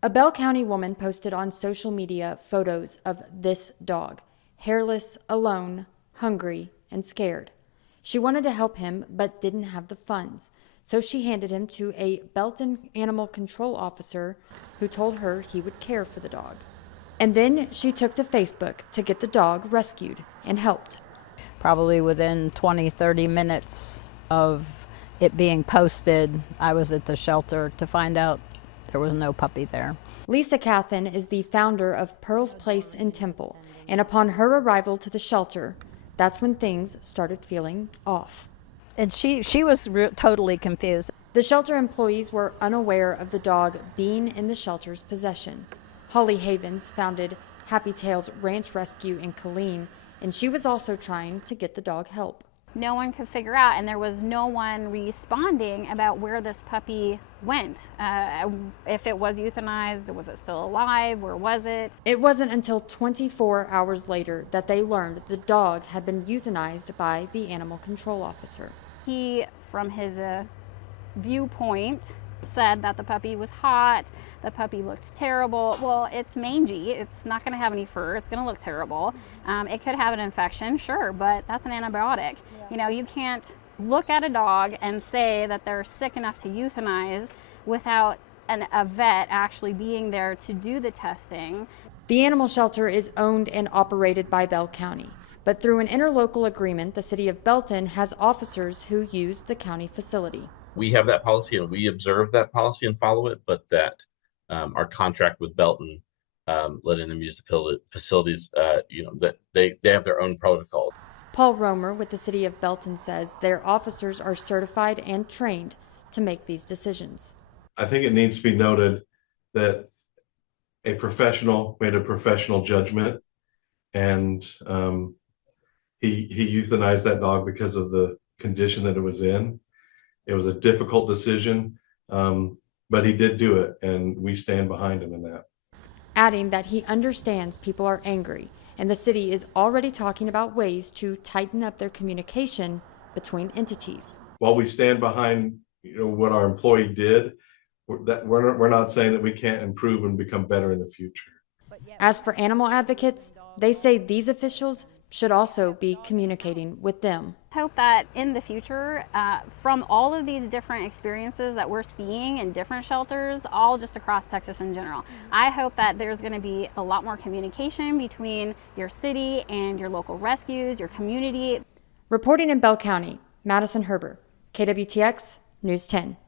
A Bell County woman posted on social media photos of this dog, hairless, alone, hungry, and scared. She wanted to help him but didn't have the funds, so she handed him to a Belton animal control officer who told her he would care for the dog. And then she took to Facebook to get the dog rescued and helped. Probably within 20-30 minutes of it being posted, I was at the shelter to find out there was no puppy there. Lisa Cathan is the founder of Pearl's Place in Temple, and upon her arrival to the shelter, that's when things started feeling off. And she was totally confused. The shelter employees were unaware of the dog being in the shelter's possession. Holly Havens founded Happy Tails Ranch Rescue in Killeen, and she was also trying to get the dog help. No one could figure out, and there was no one responding about where this puppy went. If it was euthanized, was it still alive? Where was it? It wasn't until 24 hours later that they learned the dog had been euthanized by the animal control officer. He, from his viewpoint, said that the puppy was hot, the puppy looked terrible. Well, it's mangy, it's not going to have any fur, it's going to look terrible. It could have an infection, sure, but that's an antibiotic. You know, you can't look at a dog and say that they're sick enough to euthanize without a vet actually being there to do the testing. The animal shelter is owned and operated by Bell County, but through an interlocal agreement, the city of Belton has officers who use the county facility. We have that policy and we observe that policy and follow it, but that our contract with Belton, letting them use the facilities, that they have their own protocol. Paul Romer with the city of Belton says their officers are certified and trained to make these decisions. I think it needs to be noted that a professional made a professional judgment, and he euthanized that dog because of the condition that it was in. It was a difficult decision, but he did do it, and we stand behind him in that. Adding that he understands people are angry, and the city is already talking about ways to tighten up their communication between entities. While we stand behind, what our employee did, we're not saying that we can't improve and become better in the future. As for animal advocates, they say these officials should also be communicating with them. I hope that in the future, from all of these different experiences that we're seeing in different shelters, all just across Texas in general, I hope that there's going to be a lot more communication between your city and your local rescues, your community. Reporting in Bell County, Madison Herber, KWTX News 10.